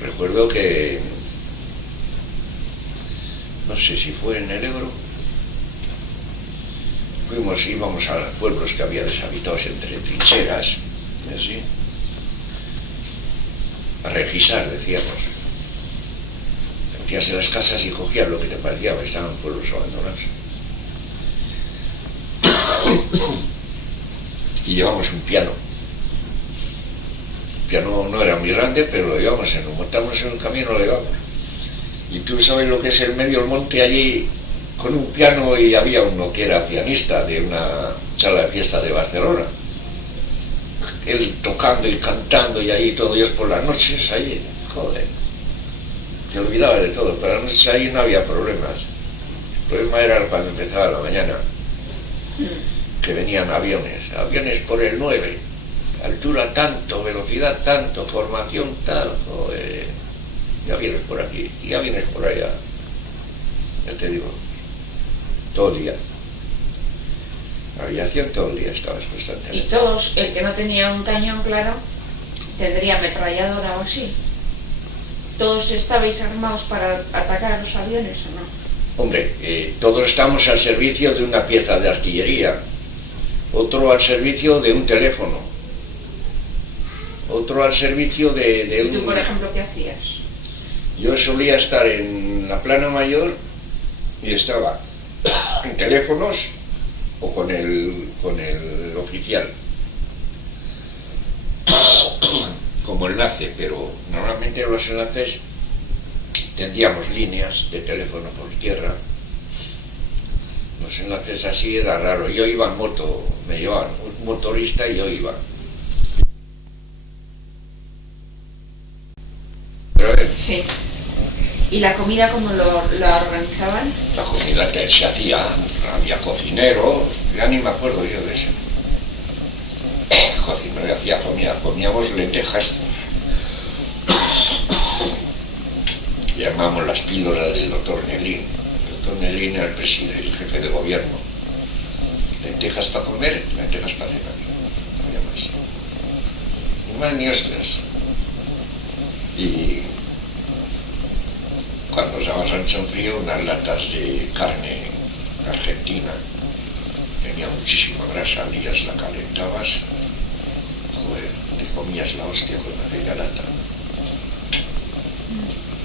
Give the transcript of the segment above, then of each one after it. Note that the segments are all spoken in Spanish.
recuerdo que, no sé si fue en el Ebro, íbamos a pueblos que había deshabitados entre trincheras, así, a requisar, decíamos. Metías en las casas y cogías lo que te parecía, que estaban pueblos abandonados. Y llevamos un piano. El piano no era muy grande, pero lo llevamos, nos montamos en un camino, lo llevamos. Y tú sabes lo que es el medio del monte allí, con un piano, y había uno que era pianista de una sala de fiesta de Barcelona. Él tocando y cantando, y ahí todos ellos por las noches, ahí, joder, te olvidabas de todo, pero las noches ahí no había problemas. El problema era cuando empezaba la mañana, que venían aviones por el 9, altura tanto, velocidad tanto, formación tal, joder, ya vienes por aquí, ya vienes por allá, ya te digo, todo el día. Aviación todo el día estabas constantemente. Y todos, el que no tenía un cañón, claro, tendría ametralladora o así. ¿Todos estabais armados para atacar a los aviones o no? Hombre, todos estamos al servicio de una pieza de artillería, otro al servicio de un teléfono, otro al servicio de un... ¿Y tú, por ejemplo, qué hacías? Yo solía estar en la plana mayor y estaba en teléfonos o con el oficial como enlace, pero normalmente los enlaces tendríamos líneas de teléfono por tierra. Los enlaces así era raro. Yo iba en moto, me llevaban un motorista y yo iba. Sí. ¿Y la comida cómo la organizaban? La comida que se hacía, había cocinero, ya ni me acuerdo yo de eso. El cocinero hacía comida, comíamos lentejas. Llamamos las píldoras del doctor Neglín. El doctor Neglín era el jefe de gobierno. Lentejas para comer, lentejas para cenar. No había más. Ni más ni hostias. Y cuando se daba rancho en frío, unas latas de carne argentina. Tenía muchísima grasa, ni las la calentabas. Joder, te comías la hostia con aquella lata.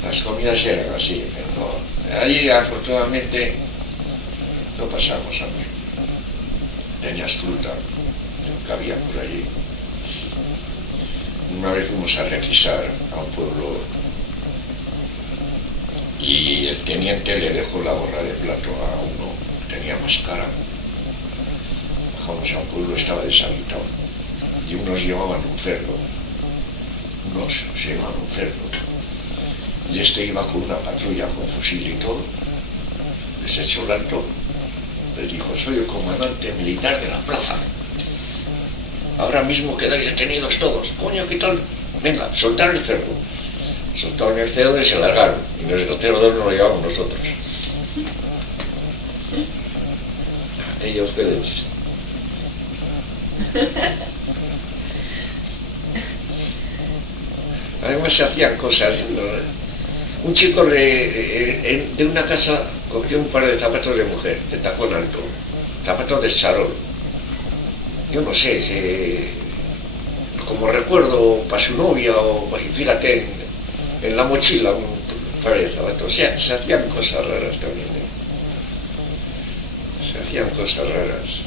Las comidas eran así, pero no. Allí afortunadamente no pasamos hambre. Tenías fruta, que había por allí. Una vez fuimos a requisar a un pueblo y el teniente le dejó la gorra de plato a uno que tenía más cara. Bajamos a un pueblo, estaba deshabitado, y unos llevaban un cerdo, unos se llevaban un cerdo, y este iba con una patrulla con fusil y todo, les echó el alto, les dijo: soy el comandante militar de la plaza, ahora mismo quedáis detenidos todos. Coño, ¿qué tal? Venga, soltar el cerdo. Soltaron el cerdo y se largaron, y el cerdo no lo llevamos nosotros. Ellos fue de chiste. Además se hacían cosas, ¿no? Un chico de una casa cogió un par de zapatos de mujer, de tacón alto, zapatos de charol. Yo no sé, como recuerdo para su novia, o fíjate, en la mochila un par de zapatos. O sea, se hacían cosas raras también, ¿eh? Se hacían cosas raras.